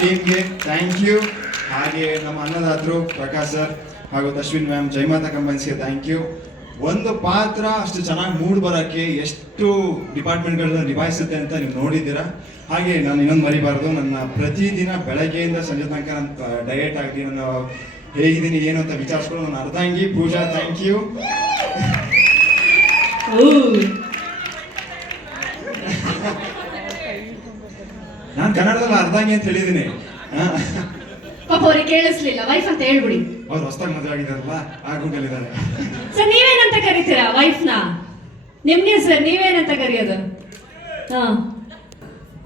ಟೀಮ್ಗೆ thank you. ಹಾಗೆ ನಮ್ಮ ಅನ್ನದಾತರು ಪ್ರಕಾಶ್ ಸರ್ ಹಾಗೂ ಅಶ್ವಿನ್ ಮ್ಯಾಮ್, ಜಯಮಾತಾ ಕಂಬೈನ್ಸ್ಗೆ ಥ್ಯಾಂಕ್ ಯು. ಒಂದು ಪಾತ್ರ ಅಷ್ಟು ಚೆನ್ನಾಗಿ ಮೂಡ್ ಬರೋಕ್ಕೆ ಎಷ್ಟು ಡಿಪಾರ್ಟ್ಮೆಂಟ್ಗಳನ್ನ ನಿಭಾಯಿಸುತ್ತೆ ಅಂತ ನೀವು ನೋಡಿದ್ದೀರಾ. ಹಾಗೆ ನಾನು ಇನ್ನೊಂದು ಮರಿಬಾರ್ದು, ನನ್ನ ಪ್ರತಿದಿನ ಬೆಳಗ್ಗೆಯಿಂದ ಸಂಜೆ ತನಕ ನನ್ನ ಡಯಟ್ ಆಗಲಿ, ನಾನು ಹೇಗಿದ್ದೀನಿ ಏನು ಅಂತ ವಿಚಾರಿಸ್ಕೊಂಡು ನನ್ನ ಅರ್ಧಾಂಗಿ ಪೂಜಾ, ಥ್ಯಾಂಕ್ ಯು. ನಾನು ಕನ್ನಡದಲ್ಲಿ ಅರ್ಧಾಂಗಿ ಅಂತ ಹೇಳಿದ್ದೀನಿ. ಪಾಪ ಅವ್ರಿಗೆ ಕೇಳಿಸ್ಲಿಲ್ಲ, ವೈಫ್ ಅಂತ ಹೇಳ್ಬಿಡಿ. ಅವ್ರು ಹೊಸದಾಗಿ ಮದುವೆ ಆಗಿದಾರಲ್ಲ, ಆ ಗುಂಪಲ್ಲಿದ್ದಾರೆ. ಸರ್ ನೀವೇನಂತ ಕರಿತೀರಾ ವೈಫ್ನ? ನಿಮ್ಗೆ ಸರ್ ನೀವೇನಂತ ಕರೆಯೋದು?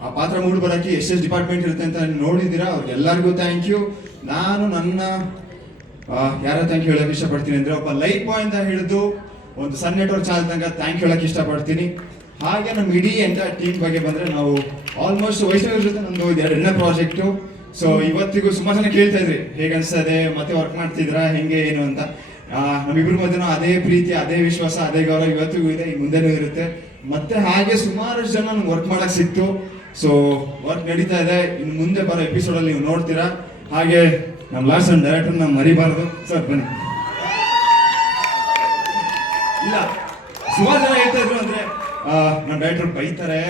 ಆ ಪಾತ್ರ ಮೂಡ್ ಬರೋಕ್ಕೆ ಎಷ್ಟೆಷ್ಟು ಡಿಪಾರ್ಟ್ಮೆಂಟ್ ಇರುತ್ತೆ ಅಂತ ನೋಡಿದ್ದೀರಾ. ಅವ್ರಿಗೆಲ್ಲರಿಗೂ ಥ್ಯಾಂಕ್ ಯು. ನಾನು ನನ್ನ ಯಾರ ಥ್ಯಾಂಕ್ ಯು ಹೇಳೋಕೆ ಇಷ್ಟಪಡ್ತೀನಿ ಅಂದರೆ, ಒಬ್ಬ ಲೈಫ್ ಬಾಯ್ ಅಂತ ಹಿಡಿದು ಒಂದು ಸನ್ ನೆಟ್ವರ್ಕ್ ಚಾನಲ್ ತನಕ ಥ್ಯಾಂಕ್ ಯು ಹೇಳೋಕೆ ಇಷ್ಟಪಡ್ತೀನಿ. ಹಾಗೆ ನಮ್ಮ ಇಡೀ ಎಂಟೈರ್ ಟೀಮ್ ಬಗ್ಗೆ ಬಂದರೆ, ನಾವು ಆಲ್ಮೋಸ್ಟ್ ವೈಷ್ಣವಿ ಜೊತೆ ನಮ್ಮದು 2ನೇ ಪ್ರಾಜೆಕ್ಟು. ಸೊ ಇವತ್ತಿಗೂ ಸುಮಾರು ಜನ ಕೇಳ್ತಾ ಇದ್ರಿ ಹೇಗೆ ಅನ್ಸ್ತದೆ, ಮತ್ತೆ ವರ್ಕ್ ಮಾಡ್ತಿದ್ರಾ, ಹೆಂಗೆ ಏನು ಅಂತ. ನಮ್ಮಿಬ್ರ ಮಧ್ಯೆನೂ ಅದೇ ಪ್ರೀತಿ, ಅದೇ ವಿಶ್ವಾಸ, ಅದೇ ಗೌರವ ಇವತ್ತಿಗೂ ಇದೆ, ಮುಂದೆನೂ ಇರುತ್ತೆ. ಮತ್ತೆ ಹಾಗೆ ಸುಮಾರು ಜನ ನಮ್ಗೆ ವರ್ಕ್ ಮಾಡಕ್ ಸಿಕ್ತು. ಸೊ ವರ್ಕ್ ನಡೀತಾ ಇದೆ. ಇನ್ನು ಮುಂದೆ ಬರೋ ಎಪಿಸೋಡಲ್ಲಿ ನೀವು ನೋಡ್ತೀರಾ. ಹಾಗೆ ನಮ್ಮ ಲಾಸ್ಟ್ ಅಂಡ್ ಡೈರೆಕ್ಟರ್ ನಾವು ಮರಿಬಾರ್ದು. ಸರ್ ಬನ್ನಿ. ಇಲ್ಲ, ಸುಮಾರು ಜನ ಹೇಳ್ತಾ ಇದ್ರು ಅಂದ್ರೆ ನಮ್ಮ ಡೈರೆಕ್ಟರ್ ಬೈತಾರೆ,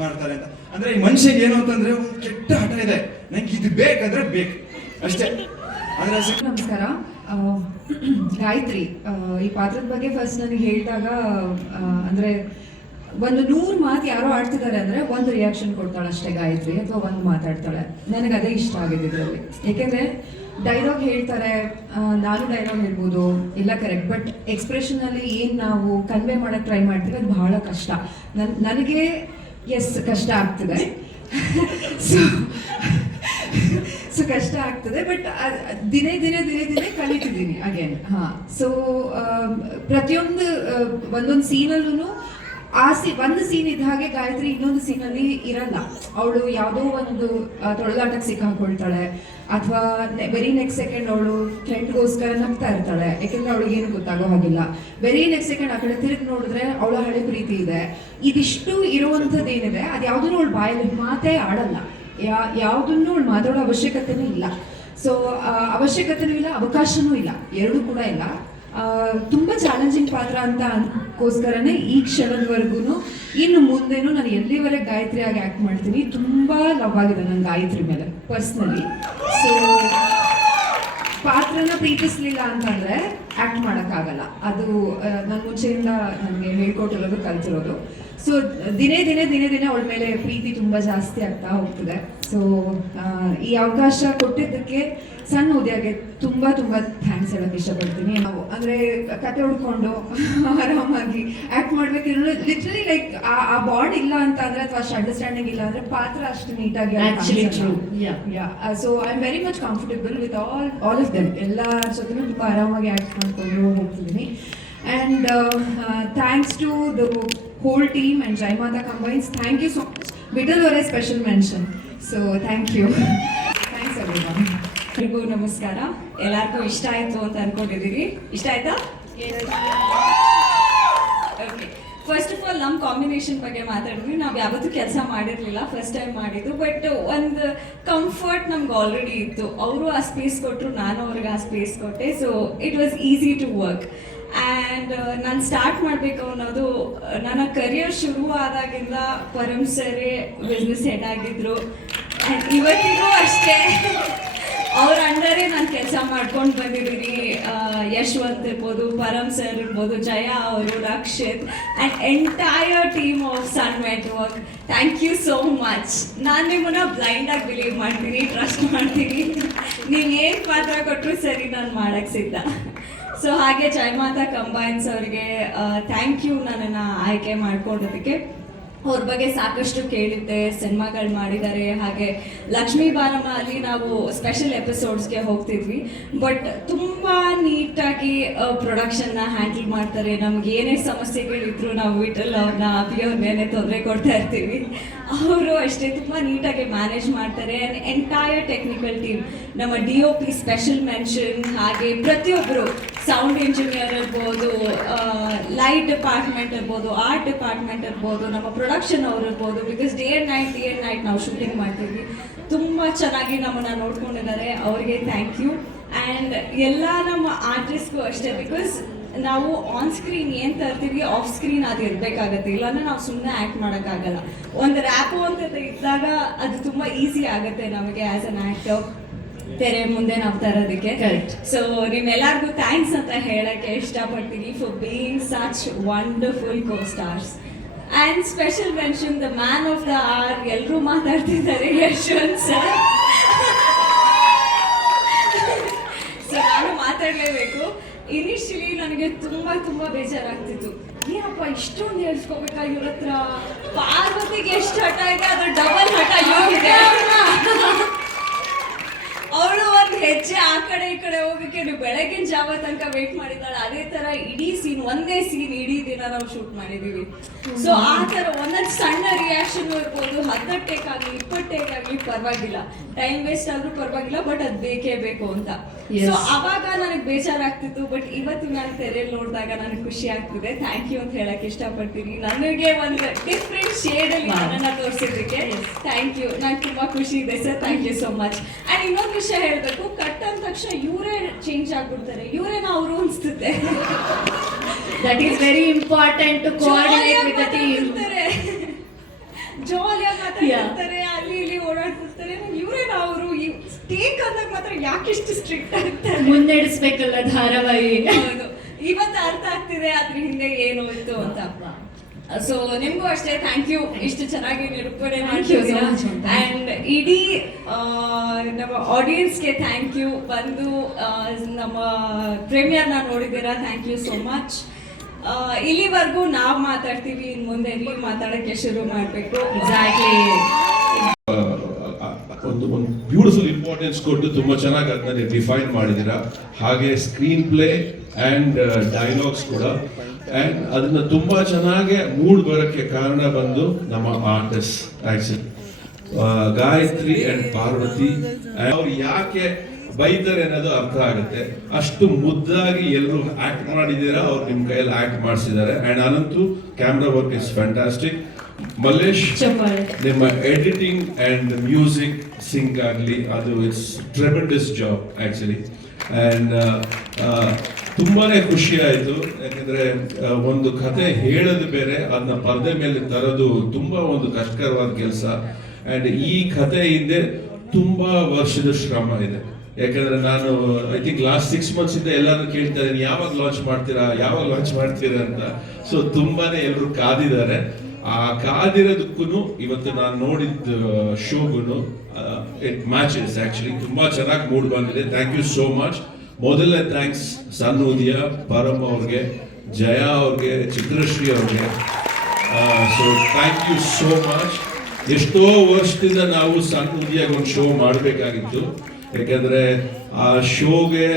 ಮಾಡ್ತಾರೆ ಅಂತ. ಅಂದ್ರೆ ಈ ಮನುಷ್ಯಗೆ ಏನು ಅಂತಂದ್ರೆ ಒಂದು ಕೆಟ್ಟ ಹಠ ಇದೆ, ನಂಗೆ ಇದು ಬೇಕಾದ್ರೆ ಬೇಕು ಅಷ್ಟೇ. ಅಂದ್ರೆ ನಮಸ್ಕಾರ. ಗಾಯತ್ರಿ ಈ ಪಾತ್ರದ ಬಗ್ಗೆ ಫಸ್ಟ್ ನನಗೆ ಹೇಳಿದಾಗ ಅಂದ್ರೆ ಒಂದು 100 ಮಾತು ಯಾರೋ ಆಡ್ತಿದ್ದಾರೆ ಅಂದ್ರೆ ಒಂದು ರಿಯಾಕ್ಷನ್ ಕೊಡ್ತಾಳೆ ಅಷ್ಟೇ ಗಾಯತ್ರಿ, ಅಥವಾ ಒಂದು ಮಾತಾಡ್ತಾಳೆ. ನನಗೆ ಅದೇ ಇಷ್ಟ ಆಗಿದೆ ಇದರಲ್ಲಿ. ಯಾಕೆಂದ್ರೆ ಡೈಲಾಗ್ ಹೇಳ್ತಾರೆ, ನಾನು ಡೈಲಾಗ್ ಹೇಳ್ಬೋದು ಇಲ್ಲ, ಕರೆಕ್ಟ್, ಬಟ್ ಎಕ್ಸ್ಪ್ರೆಷನ್ ಅಲ್ಲಿ ಏನ್ ನಾವು ಕನ್ವೆ ಮಾಡಕ್ ಟ್ರೈ ಮಾಡ್ತೀವಿ ಅದು ಬಹಳ ಕಷ್ಟ. ನನಗೆ ಕಷ್ಟ ಆಗ್ತಿದೆ. ಸೊ ಕಷ್ಟ ಆಗ್ತದೆ, ಬಟ್ ದಿನೇ ದಿನೇ ಕಲಿತಿದ್ದೀನಿ ಅಗೇನ್. ಸೊ ಪ್ರತಿಯೊಂದು ಒಂದೊಂದು ಸೀನಲ್ಲೂ ಒಂದು ಸೀನ್ ಇದ್ದ ಹಾಗೆ ಗಾಯತ್ರಿ ಇನ್ನೊಂದು ಸೀನಲ್ಲಿ ಇರಲ್ಲ. ಅವಳು ಯಾವುದೋ ಒಂದು ತೊಳೆದಾಟಕ್ಕೆ ಸಿಕ್ಕಾಕೊಳ್ತಾಳೆ, ಅಥವಾ ವೆರಿ ನೆಕ್ಸ್ಟ್ ಸೆಕೆಂಡ್ ಅವಳು ಫ್ರೆಂಡ್ಗೋಸ್ಕರ ನಗ್ತಾ ಇರ್ತಾಳೆ, ಯಾಕೆಂದ್ರೆ ಅವಳಿಗೆ ಏನು ಗೊತ್ತಾಗೋ ಹಾಗಿಲ್ಲ. ವೆರಿ ನೆಕ್ಸ್ಟ್ ಸೆಕೆಂಡ್ ಆ ಕಡೆ ತಿರುಗಿ ನೋಡಿದ್ರೆ ಅವಳ ಹಳೆ ಪ್ರೀತಿ ಇದೆ. ಇದಿಷ್ಟು ಇರುವಂಥದ್ದು ಏನಿದೆ, ಅದು ಯಾವುದನ್ನು ಅವಳು ಬಾಯಲ್ಲಿ ಮಾತೇ ಆಡಲ್ಲ, ಯಾವುದನ್ನು ಅವಳು ಮಾತಾಡೋ ಅವಶ್ಯಕತೆನೂ ಇಲ್ಲ. ಸೊ ಅವಶ್ಯಕತೆನೂ ಇಲ್ಲ, ಅವಕಾಶನೂ ಇಲ್ಲ, ಎರಡೂ ಕೂಡ ಇಲ್ಲ. ತುಂಬಾ ಚಾಲೆಂಜಿಂಗ್ ಪಾತ್ರ ಅಂತ ಅದಕ್ಕೋಸ್ಕರನೇ ಈ ಕ್ಷಣದವರೆಗೂ, ಇನ್ನು ಮುಂದೆನೂ ನಾನು ಎಲ್ಲಿವರೆಗೆ ಗಾಯತ್ರಿ ಆಗಿ ಆಕ್ಟ್ ಮಾಡ್ತೀನಿ. ತುಂಬಾ ಲವ್ ಆಗಿದೆ ನನ್ನ ಗಾಯತ್ರಿ ಮೇಲೆ ಪರ್ಸ್ನಲಿ. ಸೊ ಪಾತ್ರನ ಪ್ರೀತಿಸ್ಲಿಲ್ಲ ಅಂತಂದ್ರೆ ಆಕ್ಟ್ ಮಾಡೋಕ್ಕಾಗಲ್ಲ. ಅದು ನನ್ನ ಮುಂಚೆಯಿಂದ ನನಗೆ ಹೇಳ್ಕೊಟ್ಟಿರೋದು, ಕಲ್ತಿರೋದು. ಸೊ ದಿನೇ ಅವಳ ಮೇಲೆ ಪ್ರೀತಿ ತುಂಬಾ ಜಾಸ್ತಿ ಆಗ್ತಾ ಹೋಗ್ತದೆ. ಸೊ ಈ ಅವಕಾಶ ಕೊಟ್ಟಿದ್ದಕ್ಕೆ ಸಣ್ಣ ಉದ್ಯೋಗ ತುಂಬಾ ಥ್ಯಾಂಕ್ಸ್ ಹೇಳಕ್ ಇಷ್ಟಪಡ್ತೀನಿ. ನಾವು ಅಂದ್ರೆ ಕತೆ ಹುಡ್ಕೊಂಡು ಆರಾಮಾಗಿ ಆಕ್ಟ್ ಮಾಡ್ಬೇಕಿರೋ ಲಿಟ್ರಲಿ ಲೈಕ್ ಆ ಬಾಂಡ್ ಇಲ್ಲ ಅಂತ ಅಂದ್ರೆ, ಅಥವಾ ಅಷ್ಟು ಅಂಡರ್ಸ್ಟ್ಯಾಂಡಿಂಗ್ ಇಲ್ಲ ಅಂದ್ರೆ ಪಾತ್ರ ಅಷ್ಟು ನೀಟಾಗಿ. So I am very much comfortable with all of them. ಎಲ್ಲರ ಜೊತೆನೂ ತುಂಬಾ ಆರಾಮಾಗಿ ಆಕ್ಟ್ ಮಾಡ್ಕೊಂಡು ಹೋಗ್ತಿದ್ದೀನಿ. And thanks to the whole team and Jayamata Combines. Thank you so much. Vittal were a special mention. So thank you. Thanks everyone. ಎಲ್ಲರಿಗೂ ನಮಸ್ಕಾರ. ಎಲ್ಲರಿಗೂ ಇಷ್ಟ ಆಯಿತು ಅಂತ ಅನ್ಕೊಂಡಿದ್ದೀವಿ. ಇಷ್ಟ ಆಯ್ತಾ? ಓಕೆ. ಫಸ್ಟ್ ಆಫ್ ಆಲ್ ನಮ್ಮ ಕಾಂಬಿನೇಷನ್ ಬಗ್ಗೆ ಮಾತಾಡಿದ್ವಿ. ನಾವು ಯಾವತ್ತೂ ಕೆಲಸ ಮಾಡಿರಲಿಲ್ಲ, ಫಸ್ಟ್ ಟೈಮ್ ಮಾಡಿದ್ದು. ಬಟ್ ಒಂದು ಕಂಫರ್ಟ್ ನಮ್ಗೆ ಆಲ್ರೆಡಿ ಇತ್ತು. ಅವರು ಆ ಸ್ಪೇಸ್ ಕೊಟ್ಟರು, ನಾನು ಅವ್ರಿಗೆ ಆ ಸ್ಪೇಸ್ ಕೊಟ್ಟೆ. So it was easy to work. And ನಾನು ಸ್ಟಾರ್ಟ್ ಮಾಡಬೇಕು ಅನ್ನೋದು, ನನ್ನ ಕರಿಯರ್ ಶುರು ಆದಾಗಿಂದ ಪರಮ್ ಸರೇ ಬಿಸ್ನೆಸ್ ಹೆಡ್ ಆಗಿದ್ರು. ಆ್ಯಂಡ್ ಇವತ್ತಿಗೂ ಅಷ್ಟೇ ಅವ್ರ ಅಂಡರೇ ನಾನು ಕೆಲಸ ಮಾಡ್ಕೊಂಡು ಬಂದಿದ್ದೀನಿ. ಯಶ್ವಂತ್ ಇರ್ಬೋದು, ಪರಮ್ ಸರ್ ಇರ್ಬೋದು, ಜಯ ಅವರು, Rakshit and entire team of Sun Network. Thank you so much. ನಾನು ನಿಮ್ಮನ್ನ ಬ್ಲೈಂಡಾಗಿ ಬಿಲೀವ್ ಮಾಡ್ತೀನಿ, ಟ್ರಸ್ಟ್ ಮಾಡ್ತೀನಿ. ನೀವು ಏನು ಪಾತ್ರ ಕೊಟ್ಟರು ಸರಿ, ನಾನು ಮಾಡೋಕ್ಕೆ ಸಿದ್ಧ. ಸೊ ಹಾಗೆ ಜಯಮಾತಾ ಕಂಬೈನ್ಸ್ ಅವರಿಗೆ ಥ್ಯಾಂಕ್ ಯು ನನ್ನನ್ನು ಆಯ್ಕೆ ಮಾಡ್ಕೊಂಡಿದ್ದಕ್ಕೆ. ಅವ್ರ ಬಗ್ಗೆ ಸಾಕಷ್ಟು ಕೇಳಿದ್ದೆ, ಸಿನಿಮಾಗಳು ಮಾಡಿದ್ದಾರೆ. ಹಾಗೆ ಲಕ್ಷ್ಮೀ ಬಾರಮ್ಮ ಅಲ್ಲಿ ನಾವು ಸ್ಪೆಷಲ್ ಎಪಿಸೋಡ್ಸ್ಗೆ ಹೋಗ್ತಿದ್ವಿ. ಬಟ್ ತುಂಬ ನೀಟಾಗಿ ಪ್ರೊಡಕ್ಷನ್ನ ಹ್ಯಾಂಡಲ್ ಮಾಡ್ತಾರೆ. ನಮ್ಗೆ ಏನೇ ಸಮಸ್ಯೆಗಳಿದ್ರು ನಾವು ವಿಠಲ್ ಅವ್ರನ್ನ, ಅಭಿ ಅವ್ರನ್ನೇನೆ ತೊಂದರೆ ಕೊಡ್ತಾ ಇರ್ತೀವಿ. ಅವರು ಅಷ್ಟೇ ತುಂಬ ನೀಟಾಗಿ ಮ್ಯಾನೇಜ್ ಮಾಡ್ತಾರೆ. ಆ್ಯಂಡ್ ಎಂಟೈರ್ ಟೆಕ್ನಿಕಲ್ ಟೀಮ್, ನಮ್ಮ DOP ಸ್ಪೆಷಲ್ ಮೆನ್ಷನ್, ಹಾಗೆ ಪ್ರತಿಯೊಬ್ಬರು, ಸೌಂಡ್ ಇಂಜಿನಿಯರ್ ಇರ್ಬೋದು, ಲೈಟ್ ಡಿಪಾರ್ಟ್ಮೆಂಟ್ ಇರ್ಬೋದು, ಆರ್ಟ್ ಡಿಪಾರ್ಟ್ಮೆಂಟ್ ಇರ್ಬೋದು, ನಮ್ಮ ಪ್ರೊಡಕ್ಷನ್ ಅವ್ರು ಇರ್ಬೋದು. ಬಿಕಾಸ್ ಡೇ ಆ್ಯಂಡ್ ನೈಟ್ ನಾವು ಶೂಟಿಂಗ್ ಮಾಡ್ತೀವಿ. ತುಂಬ ಚೆನ್ನಾಗಿ ನಮ್ಮನ್ನು ನೋಡ್ಕೊಂಡಿದ್ದಾರೆ, ಅವರಿಗೆ ಥ್ಯಾಂಕ್ ಯು. ಆ್ಯಂಡ್ ಎಲ್ಲ ನಮ್ಮ ಆರ್ಟಿಸ್ಟ್ಗೂ ಅಷ್ಟೇ, ಬಿಕಾಸ್ ನಾವು ಆನ್ ಸ್ಕ್ರೀನ್ ಏನು ತರ್ತೀವಿ ಆಫ್ ಸ್ಕ್ರೀನ್ ಅದು ಇರಬೇಕಾಗತ್ತೆ, ಇಲ್ಲಾಂದ್ರೆ ನಾವು ಸುಮ್ಮನೆ ಆ್ಯಕ್ಟ್ ಮಾಡೋಕ್ಕಾಗಲ್ಲ. ಒಂದು ರ್ಯಾಪು ಅಂತ ಇದ್ದಾಗ ಅದು ತುಂಬ ಈಸಿ ಆಗುತ್ತೆ ನಮಗೆ ಆ್ಯಸ್ ಅನ್ ಆ್ಯಕ್ಟರ್ ತೆರೆ ಮುಂದೆ ನಾವು ತರೋದಕ್ಕೆ. Correct. ಸೊ ನಿಮ್ಮೆಲ್ಲರಿಗೂ ಥ್ಯಾಂಕ್ಸ್ ಅಂತ ಹೇಳಕ್ಕೆ ಇಷ್ಟಪಡ್ತೀನಿ for being such wonderful co stars. And special mention the man of the hour, ಎಲ್ಲರೂ ಮಾತಾಡ್ತಿದ್ದಾರೆ, ಯಶವಂತ್ ಸರ್. ಸೊ ನಾನು ಮಾತಾಡಲೇಬೇಕು. ಇನಿಷಿಯಲಿ ನನಗೆ ತುಂಬ ಬೇಜಾರಾಗ್ತಿತ್ತು, ಏನಪ್ಪ ಇಷ್ಟೊಂದು ಹೇಳ್ಸ್ಕೋಬೇಕಾ ಇವ್ರ ಹತ್ರ. ಪಾರ್ವತಿಗೆ ಎಷ್ಟು ಹಠ ಇದೆ ಅದು ಡಬಲ್ ಹಠ ಇವಾಗಿದೆ. ಅವಳು ಒಂದು ಹೆಜ್ಜೆ ಆ ಕಡೆ ಈ ಕಡೆ ಹೋಗಕ್ಕೆ ನೀವು ಬೆಳಗಿನ ಜಾವ ತನಕ ವೇಟ್ ಮಾಡಿದ್ದಾಳೆ. ಅದೇ ತರ ಇಡೀ ಸೀನ್, ಒಂದೇ ಸೀನ್ ಇಡೀ ದಿನ ನಾವು ಶೂಟ್ ಮಾಡಿದೀವಿ. ಸೊ ಆ ತರ ಒಂದೊಂದು ಸಣ್ಣ ರಿಯಾಕ್ಷನ್ ಇರ್ಬೋದು, 10 ಟೇಕ್ ಆಗಲಿ 20 ಟೇಕ್ ಆಗಲಿ ಪರವಾಗಿಲ್ಲ, ಟೈಮ್ ವೇಸ್ಟ್ ಆದ್ರೂ ಪರವಾಗಿಲ್ಲ, ಬಟ್ ಅದು ಬೇಕೇ ಬೇಕು ಅಂತ. ಸೊ ಅವಾಗ ನನಗೆ ಬೇಜಾರಾಗ್ತಿತ್ತು, ಬಟ್ ಇವತ್ತು ನಾನು ತೆರೆಯಲ್ಲಿ ನೋಡಿದಾಗ ನನಗೆ ಖುಷಿ ಆಗ್ತಿದೆ. ಥ್ಯಾಂಕ್ ಯು ಅಂತ ಹೇಳಕ್ ಇಷ್ಟಪಡ್ತೀನಿ. ನನಗೆ ಒಂದು ಡಿಫ್ರೆಂಟ್ ಶೇಡ್ ಅಲ್ಲಿ ನನ್ನನ್ನ ತೋರಿಸಿದ್ದಕ್ಕೆ ಥ್ಯಾಂಕ್ ಯು. ನಂಗೆ ತುಂಬಾ ಖುಷಿ ಇದೆ sir, thank you so much. And ಇನ್ನೊಂದು ವಿಷಯ ಹೇಳ್ಬೇಕು, ಕಟ್ ಅಂದ ತಕ್ಷಣ ಇವರೇ ಚೇಂಜ್ ಆಗ್ಬಿಡ್ತಾರೆ, ಇವರೇನ ಅವರು ಅನ್ಸುತ್ತೆ. That is very important to coordinate with the team. ಜಾಲಿಯಾಗಿ ಮಾತಾಡ್ತಿರ್ತಾರೆ, ಅಲ್ಲಿ ಇಲ್ಲಿ ಓಡಾಡ್ತಿರ್ತಾರೆ. ಇವರೇನ ಅವರು ಟೇಕ್ ಅಂದಾಗ ಮಾತ್ರ ಯಾಕೆಷ್ಟು ಸ್ಟ್ರಿಕ್ಟ್ ಆಗ್ತಾರೆ, ಮುನ್ನಡೆಸ್ಬೇಕಲ್ಲ ಧಾರಾವಾಹಿ. ಹೌದು, ಇವತ್ತು ಅರ್ಥ ಆಗ್ತಿದೆ ಅದ್ರ ಹಿಂದೆ ಏನು ಇತ್ತು ಅಂತ. ಸೊ ನಿಮಗೂ ಅಷ್ಟೇ ಥ್ಯಾಂಕ್ ಯು, ಇಷ್ಟು ಚೆನ್ನಾಗಿ ನಿರೂಪಣೆ ಮಾಡ್ತೀರಾ. ಆ್ಯಂಡ್ ಇಡೀ ನಮ್ಮ ಆಡಿಯನ್ಸ್ಗೆ ಥ್ಯಾಂಕ್ ಯು. ಬಂದು ನಮ್ಮ ಪ್ರೀಮಿಯರ್ನ ನೋಡಿದ್ದೀರಾ, ಥ್ಯಾಂಕ್ ಯು ಸೋ ಮಚ್. ಇಲ್ಲಿವರೆಗೂ ನಾವು ಮಾತಾಡ್ತೀವಿ, ಇನ್ನು ಮುಂದೆ ನೀವು ಮಾತಾಡೋಕ್ಕೆ ಶುರು ಮಾಡಬೇಕು. ಎಕ್ಸಾಕ್ಟ್ಲಿ. ಒಂದು ಬ್ಯೂಟಿಫುಲ್ ಇಂಪಾರ್ಟೆನ್ಸ್ ಕೊಟ್ಟು ತುಂಬಾ ಚೆನ್ನಾಗಿ ಅದನ್ನ ನೀವು ಡಿಫೈನ್ ಮಾಡಿದ್ದೀರಾ. ಹಾಗೆ ಸ್ಕ್ರೀನ್ ಪ್ಲೇ ಆ್ಯಂಡ್ ಡೈಲಾಗ್ಸ್ ಕೂಡ, ಆ್ಯಂಡ್ ಅದನ್ನ ತುಂಬಾ ಚೆನ್ನಾಗಿ ಮೂಡ್ ಬರೋಕ್ಕೆ ಕಾರಣ ಬಂದು ನಮ್ಮ artist actually Gayatri and Parvati. ಅವ್ರು ಯಾಕೆ ಬೈತಾರೆ ಅನ್ನೋದು ಅರ್ಥ ಆಗುತ್ತೆ. ಅಷ್ಟು ಮುದ್ದಾಗಿ ಎಲ್ಲರೂ ಆಕ್ಟ್ ಮಾಡಿದ್ದೀರಾ, ಅವ್ರು ನಿಮ್ಮ ಕೈಯಲ್ಲಿ ಆಕ್ಟ್ ಮಾಡಿಸಿದ್ದಾರೆ. And Ananthu camera work is fantastic. Mallesh, ನಿಮ್ಮ ಎಡಿಟಿಂಗ್ ಆ್ಯಂಡ್ ಮ್ಯೂಸಿಕ್ ಸಿಂಕ್ ಆಗಲಿ, ಅದು it's tremendous job actually. And ತುಂಬಾನೇ ಖುಷಿ ಆಯಿತು, ಯಾಕಂದರೆ ಒಂದು ಕತೆ ಹೇಳೋದು ಬೇರೆ, ಅದನ್ನ ಪರದೆ ಮೇಲೆ ತರೋದು ತುಂಬ ಒಂದು ಕಷ್ಟಕರವಾದ ಕೆಲಸ. ಆ್ಯಂಡ್ ಈ ಕತೆ ಹಿಂದೆ ತುಂಬ ವರ್ಷದ ಶ್ರಮ ಇದೆ. ಯಾಕಂದ್ರೆ ನಾನು ಐ ಥಿಂಕ್ ಲಾಸ್ಟ್ 6 months ಇಂದ ಎಲ್ಲರೂ ಕೇಳ್ತಾ ಇದ್ದೀನಿ, ಯಾವಾಗ ಲಾಂಚ್ ಮಾಡ್ತೀರಾ ಅಂತ. ಸೊ ತುಂಬಾನೇ ಎಲ್ಲರೂ ಕಾದಿದ್ದಾರೆ. ಆ ಕಾದಿರೋದಕ್ಕೂ ಇವತ್ತು ನಾನು ನೋಡಿದ ಶೋಗೂ ಇಟ್ ಮ್ಯಾಚಸ್ ಆಕ್ಚುಲಿ. ತುಂಬಾ ಚೆನ್ನಾಗಿ ಮೂಡ್ ಬಂದಿದೆ. Thank you so much. ಮೊದಲನೇ ಥ್ಯಾಂಕ್ಸ್ ಸಣ್ಣ ಉದಯ, ಪರಮ್ ಅವ್ರಿಗೆ, ಜಯಾ ಅವ್ರಿಗೆ, ಚಿತ್ರಶ್ರೀ ಅವ್ರಿಗೆ. So thank you so much. ಎಷ್ಟೋ ವರ್ಷದಿಂದ ನಾವು ಸಣ್ಣ ಉದಯಾಗ ಒಂದು ಶೋ ಮಾಡಬೇಕಾಗಿತ್ತು. ಯಾಕಂದ್ರೆ ಆ ಶೋಗೆ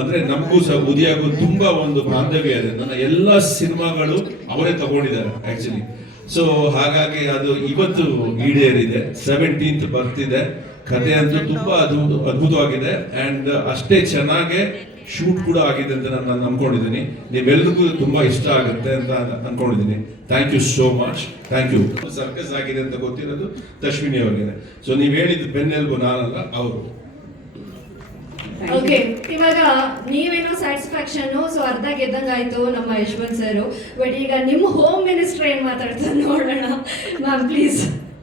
ಅಂದ್ರೆ ನಮಗೂ ಸಹ ಉದಯಾಗೂ ತುಂಬಾ ಒಂದು ಬಾಂಧವ್ಯ ಇದೆ. ನನ್ನ ಎಲ್ಲ ಸಿನಿಮಾಗಳು ಅವರೇ ತಗೊಂಡಿದ್ದಾರೆ ಆಕ್ಚುಲಿ. ಸೊ ಹಾಗಾಗಿ ಅದು ಇವತ್ತು ಈಡೇರಿದೆ. 17th ಬರ್ತಿದೆ. ಕತೆ ಅಂತೂ ತುಂಬಾ ಅದ್ಭುತವಾಗಿದೆ. ಅಂಡ್ ಅಷ್ಟೇ ಚೆನ್ನಾಗೆ ಶೂಟ್ ಕೂಡ ಆಗಿದೆ ಅಂತ ನಾನು ನಂಬ್ಕೊಂಡಿದ್ದೀನಿ. ನೀವೆಲ್ರಿಗೂ ತುಂಬಾ ಇಷ್ಟ ಆಗುತ್ತೆ ಅಂತ ಅನ್ಕೊಂಡಿದ್ದೀನಿ. Thank you so much. Thank you. Circus ಆಗಿದೆ ಅಂತ ಗೊತ್ತಿರೋದು ತಶ್ವಿನಿ ಅವ್ರಿಗೆ. ಸೊ ನೀವು ಹೇಳಿದ ಬೆನ್ನೆಲುಬು ನಾನಲ್ಲ, ಅವರು. ಓಕೆ, ಇವಾಗ ನೀವೇನೋ ಸ್ಯಾಟಿಸ್ಫ್ಯಾಕ್ಷನ್, ಸೊ ಅರ್ಧ ಗೆದ್ದಂಗಾಯ್ತು ನಮ್ಮ ಯಶವಂತ್ ಸರ್. ಬಟ್ ಈಗ ನಿಮ್ಮ ಹೋಮ್ ಮಿನಿಸ್ಟರ್ ಏನ್ ಮಾತಾಡ್ತಾರೆ ನೋಡೋಣ. Ma'am please.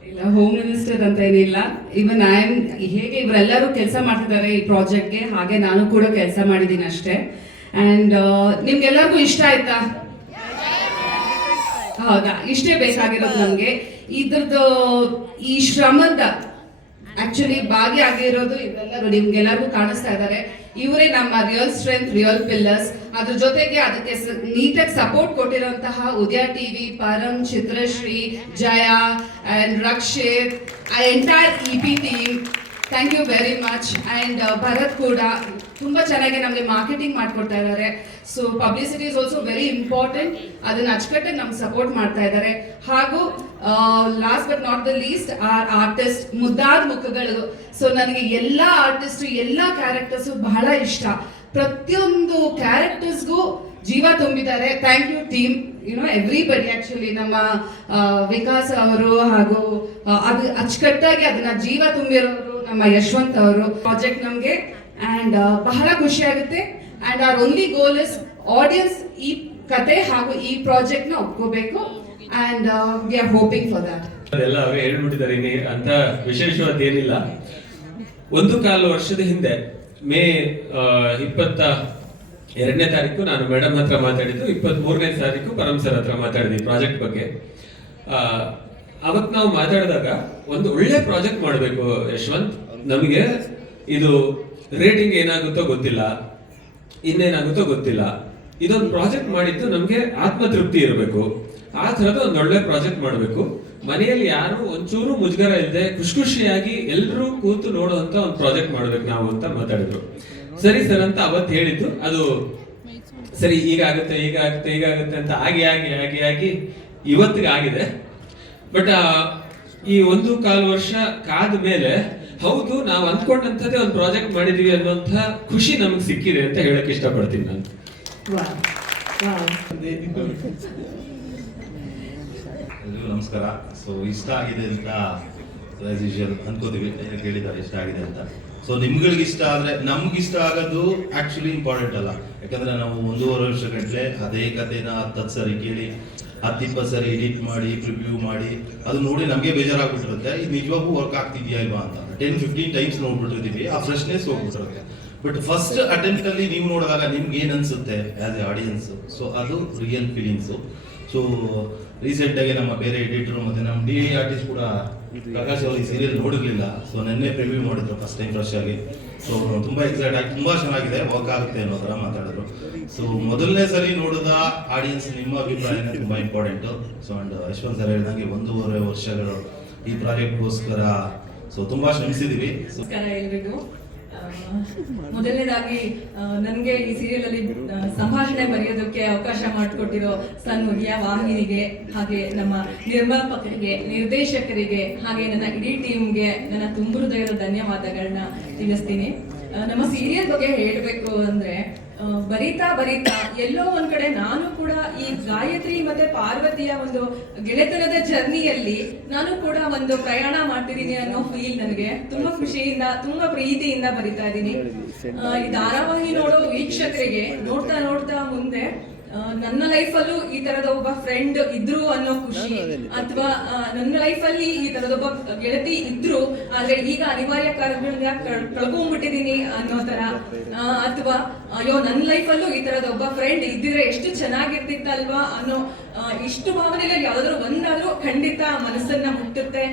ಇಲ್ಲ, ಹೋಮ್ ಮಿನಿಸ್ಟರ್ ಅಂತ ಏನಿಲ್ಲ. ಇವನ್ ಐ ಆಮ್ ಹೇಗೆ ಇವರೆಲ್ಲರೂ ಕೆಲಸ ಮಾಡ್ತಿದ್ದಾರೆ ಈ ಪ್ರಾಜೆಕ್ಟ್ಗೆ, ಹಾಗೆ ನಾನು ಕೂಡ ಕೆಲಸ ಮಾಡಿದ್ದೀನಿ ಅಷ್ಟೇ. ಆ್ಯಂಡ್ ನಿಮ್ಗೆಲ್ಲರಿಗೂ ಇಷ್ಟ ಆಯ್ತಾ? ಹೌದಾ? ಇಷ್ಟೇ ಬೇಕಾಗಿರೋದು ನಮಗೆ. ಇದ್ರದ್ದು ಈ ಶ್ರಮದ ಆಕ್ಚುಲಿ ಭಾಗಿಯಾಗಿರೋದು ಇವರೆಲ್ಲರೂ ನಿಮ್ಗೆಲ್ಲರಿಗೂ ಕಾಣಿಸ್ತಾ ಇದ್ದಾರೆ. ಇವರೇ ನಮ್ಮ ರಿಯಲ್ ಸ್ಟ್ರೆಂತ್, ರಿಯಲ್ ಪಿಲ್ಲರ್ಸ್. ಅದ್ರ ಜೊತೆಗೆ ಅದಕ್ಕೆ ನೀಟಾಗಿ ಸಪೋರ್ಟ್ ಕೊಟ್ಟಿರುವಂತಹ Udaya TV, Param, Chitrashree, Jaya and Rakshit, entire EP team, thank you very much. And Bharath ಕೂಡ ತುಂಬ ಚೆನ್ನಾಗಿ ನಮಗೆ ಮಾರ್ಕೆಟಿಂಗ್ ಮಾಡಿಕೊಡ್ತಾ ಇದ್ದಾರೆ. So publicity is also very important. ಅದನ್ನು ಅಚ್ಚುಕಟ್ಟಾಗಿ ನಮ್ಗೆ ಸಪೋರ್ಟ್ ಮಾಡ್ತಾ ಇದ್ದಾರೆ. ಹಾಗೂ last but not the least artist, ಮುದ್ದಾದ ಮುಖಗಳು. ಸೊ ನನಗೆ ಎಲ್ಲ ಆರ್ಟಿಸ್ಟ್, ಎಲ್ಲ ಕ್ಯಾರೆಕ್ಟರ್ಸು ಬಹಳ ಇಷ್ಟ. ಪ್ರತಿಯೊಂದು ಕ್ಯಾರೆಕ್ಟರ್ಸ್ಗೂ ಜೀವ ತುಂಬಿದ್ದಾರೆ. Thank you team, everybody. Actually ನಮ್ಮ ವಿಕಾಸ್ ಅವರು ಹಾಗೂ ಅದು ಅಚ್ಚುಕಟ್ಟಾಗಿ ಅದನ್ನ ಜೀವ ತುಂಬಿರೋರು ನಮ್ಮ ಯಶವಂತ್ ಅವರು. ಪ್ರಾಜೆಕ್ಟ್ ನಮಗೆ ಅಂಡ್ ಬಹಳ ಖುಷಿ ಆಗುತ್ತೆ. And our only goal is audience ಈ ಕತೆ ಹಾಗೂ ಈ ಪ್ರಾಜೆಕ್ಟ್ ನ ಒಪ್ಕೋಬೇಕು. And we are hoping for that. ಅದೆಲ್ಲ ಅವರೇ ಹೇಳ್ಬಿಟ್ಟಿದ್ದಾರೆ, ಅಂತ ವಿಶೇಷವಾದ ಏನಿಲ್ಲ. 1.25 ವರ್ಷದ ಹಿಂದೆ ಮೇ 22ನೇ ತಾರೀಕು ನಾನು ಮೇಡಮ್ ಹತ್ರ ಮಾತಾಡಿದ್ದು, 23ನೇ ತಾರೀಕು ಪರಮ್ ಸರ್ ಹತ್ರ ಮಾತಾಡಿದ್ವಿ ಪ್ರಾಜೆಕ್ಟ್ ಬಗ್ಗೆ. ಅವತ್ತು ನಾವು ಮಾತಾಡಿದಾಗ ಒಂದು ಒಳ್ಳೆ ಪ್ರಾಜೆಕ್ಟ್ ಮಾಡಬೇಕು ಯಶವಂತ್, ನಮಗೆ ಇದು ರೇಟಿಂಗ್ ಏನಾಗುತ್ತೋ ಗೊತ್ತಿಲ್ಲ, ಇನ್ನೇನಾಗುತ್ತೋ ಗೊತ್ತಿಲ್ಲ, ಇದೊಂದು ಪ್ರಾಜೆಕ್ಟ್ ಮಾಡಿದ್ದು ನಮಗೆ ಆತ್ಮತೃಪ್ತಿ ಇರಬೇಕು, ಆ ಥರದ ಒಂದು ಒಳ್ಳೆ ಪ್ರಾಜೆಕ್ಟ್ ಮಾಡಬೇಕು, ಮನೆಯಲ್ಲಿ ಯಾರು ಒಂಚೂರು ಮುಜುಗರ ಇಲ್ಲದೆ ಖುಷಿಯಾಗಿ ಎಲ್ಲರೂ ಕೂತು ನೋಡುವಂತ ಒಂದು ಪ್ರಾಜೆಕ್ಟ್ ಮಾಡ್ಬೇಕು ನಾವು ಅಂತ ಮಾತಾಡಿದ್ರು. ಸರಿ ಸರ್ ಅಂತ ಅವತ್ತು ಹೇಳಿದ್ದು, ಅದು ಸರಿ ಈಗಾಗುತ್ತೆ ಅಂತ ಆಗಿ ಇವತ್ತಿಗೆ ಆಗಿದೆ. ಬಟ್ ಈ 1.25 ವರ್ಷ ಕಾದ ಮೇಲೆ ಹೌದು ನಾವು ಅಂದ್ಕೊಂಡಂಥದ್ದೇ ಒಂದು ಪ್ರಾಜೆಕ್ಟ್ ಮಾಡಿದೀವಿ ಅನ್ನುವಂಥ ಖುಷಿ ನಮಗೆ ಸಿಕ್ಕಿದೆ ಅಂತ ಹೇಳಕ್ ಇಷ್ಟಪಡ್ತೀನಿ ನಾನು. ಎಲ್ರಿಗೂ ನಮಸ್ಕಾರ. ಸೊ ಇಷ್ಟ ಆಗಿದೆ ಅಂತ ಆಸ್ ಯೂಶುವಲ್ ಅನ್ಕೋತೀವಿ, ಹೇಳಿದ್ದಾರೆ ಇಷ್ಟ ಆಗಿದೆ ಅಂತ. ಸೊ ನಿಮ್ಗಳಿಗೆ ಇಷ್ಟ ಆದ್ರೆ ನಮ್ಗೆ ಇಷ್ಟ ಆಗೋದು ಆಕ್ಚುಲಿ ಇಂಪಾರ್ಟೆಂಟ್ ಅಲ್ಲ. ಯಾಕಂದ್ರೆ ನಾವು 1.5 ವರ್ಷ ಗಂಟೆ ಅದೇ ಕಥೆನ 10 ಸರಿ ಕೇಳಿ 10-20 ಸರಿ ಎಡಿಟ್ ಮಾಡಿ ಪ್ರಿವ್ಯೂ ಮಾಡಿ ಅದು ನೋಡಿ ನಮಗೆ ಬೇಜಾರಾಗ್ಬಿಟ್ಟಿರುತ್ತೆ, ಇದು ನಿಜವಾಗೂ ವರ್ಕ್ ಆಗ್ತಿದ್ಯಾ ಇಲ್ವಾ ಅಂತ 10-15 ಟೈಮ್ಸ್ ನೋಡ್ಬಿಟ್ಟಿರ್ತೀವಿ, ಆ ಫ್ರೆಶ್ನೆಸ್ ಹೋಗ್ಬಿಟ್ಟಿರುತ್ತೆ. ಬಟ್ ಫಸ್ಟ್ ಅಟೆಂಪ್ಟ್ ಅಲ್ಲಿ ನೀವು ನೋಡಿದಾಗ ನಿಮ್ಗೆ ಏನ್ ಅನ್ಸುತ್ತೆ ಆಸ್ ಎ ಆಡಿಯನ್ಸ್, ಸೊ ಅದು ರಿಯಲ್ ಫೀಲಿಂಗ್ಸು. ಸೊ ರೀಸೆಂಟ್ ಆಗಿ ನಮ್ಮ ಬೇರೆ ಎಡಿಟರ್ ಮತ್ತೆ ನಮ್ಮ ಡಿ ಆರ್ಟಿಸ್ಟ್ ಕೂಡ ಪ್ರಕಾಶ್ ಅವರು ಈ ಸೀರಿಯಲ್ ನೋಡಿರ್ಲಿಲ್ಲ, ಸೊ ನೆನ್ನೆ ಪ್ರಿವ್ಯೂ ಮಾಡಿದ್ರು ಫಸ್ಟ್ ಟೈಮ್ ಫ್ರೆಶ್ ಆಗಿ. ಸೊ ತುಂಬಾ ಎಕ್ಸೈಟ್ ಆಗಿ ತುಂಬಾ ಚೆನ್ನಾಗಿದೆ, ವರ್ಕ್ ಆಗುತ್ತೆ ಅನ್ನೋ ತರ ಮಾತಾಡಿದ್ರು. ಸೊ ಮೊದಲನೇ ಸರಿ ನೋಡಿದ ಆಡಿಯನ್ಸ್ ನಿಮ್ಮ ಅಭಿಪ್ರಾಯನೇ ತುಂಬಾ important. So and Yashwant sir ಹೇಳಿದಂಗೆ 1.5 ವರ್ಷಗಳು ಈ ಪ್ರಾಜೆಕ್ಟ್ಗೋಸ್ಕರ ಸೊ ತುಂಬಾ ಶ್ರಮಿಸಿದೀವಿ. ನಮಸ್ಕಾರ ಎಲ್ರಿಗೂ. ಮೊದಲನೇದಾಗಿ ನನಗೆ ಈ ಸೀರಿಯಲ್ ಅಲ್ಲಿ ಸಂಭಾಷಣೆ ಬರೆಯೋದಕ್ಕೆ ಅವಕಾಶ ಮಾಡಿಕೊಟ್ಟಿರೋ ಸನ್ನುಡಿಯ ವಾಹಿನಿಗೆ, ಹಾಗೆ ನಮ್ಮ ನಿರ್ಮಾಪಕರಿಗೆ, ನಿರ್ದೇಶಕರಿಗೆ, ಹಾಗೆ ನನ್ನ ಇಡೀ ಟೀಮ್ಗೆ ನನ್ನ ತುಂಬ ಹೃದಯದ ಧನ್ಯವಾದಗಳನ್ನ ತಿಳಿಸ್ತೀನಿ. ನಮ್ಮ ಸೀರಿಯಲ್ ಬಗ್ಗೆ ಹೇಳಬೇಕು ಅಂದ್ರೆ ಬರೀತಾ ಎಲ್ಲೋ ಒಂದ್ ಕಡೆ ನಾನು ಕೂಡ ಈ ಗಾಯತ್ರಿ ಮತ್ತೆ ಪಾರ್ವತಿಯ ಒಂದು ಗೆಳೆತನದ ಜರ್ನಿಯಲ್ಲಿ ನಾನು ಕೂಡ ಒಂದು ಪ್ರಯಾಣ ಮಾಡ್ತಿದ್ದೀನಿ ಅನ್ನೋ ಫೀಲ್ ನನಗೆ. ತುಂಬಾ ಖುಷಿಯಿಂದ ತುಂಬಾ ಪ್ರೀತಿಯಿಂದ ಬರಿತಾ ಇದ್ದೀನಿ. ಈ ಧಾರಾವಾಹಿ ನೋಡೋ ವೀಕ್ಷಕರಿಗೆ ನೋಡ್ತಾ ಮುಂದೆ ನನ್ನ ಲೈಫಲ್ಲೂ ಈ ತರದ ಒಬ್ಬ ಫ್ರೆಂಡ್ ಇದ್ರು ಅನ್ನೋ ಖುಷಿ, ಅಥವಾ ನನ್ನ ಲೈಫಲ್ಲಿ ಈ ತರದೊಬ್ಬ ಗೆಳತಿ ಇದ್ರು ಆದ್ರೆ ಈಗ ಅನಿವಾರ್ಯ ಕಾರಣಗಳಿಂದ ಕಳ್ಕೊಂಡ್ಬಿಟ್ಟಿದೀನಿ ಅನ್ನೋ ತರ, ಅಥವಾ ಅಯ್ಯೋ ನನ್ನ ಲೈಫಲ್ಲೂ ಈ ತರದ ಒಬ್ಬ ಫ್ರೆಂಡ್ ಇದ್ದಿದ್ರೆ ಎಷ್ಟು ಚೆನ್ನಾಗಿರ್ತಿತ್ತಲ್ವಾ ಅನ್ನೋ ಇಷ್ಟು ಭಾವನೆಗಳಲ್ಲಿ ಯಾವ್ದಾದ್ರು ಒಂದಾದ್ರೂ ಖಂಡಿತ ಮನಸ್ಸನ್ನ ಮುಟ್ಟುತ್ತೆ.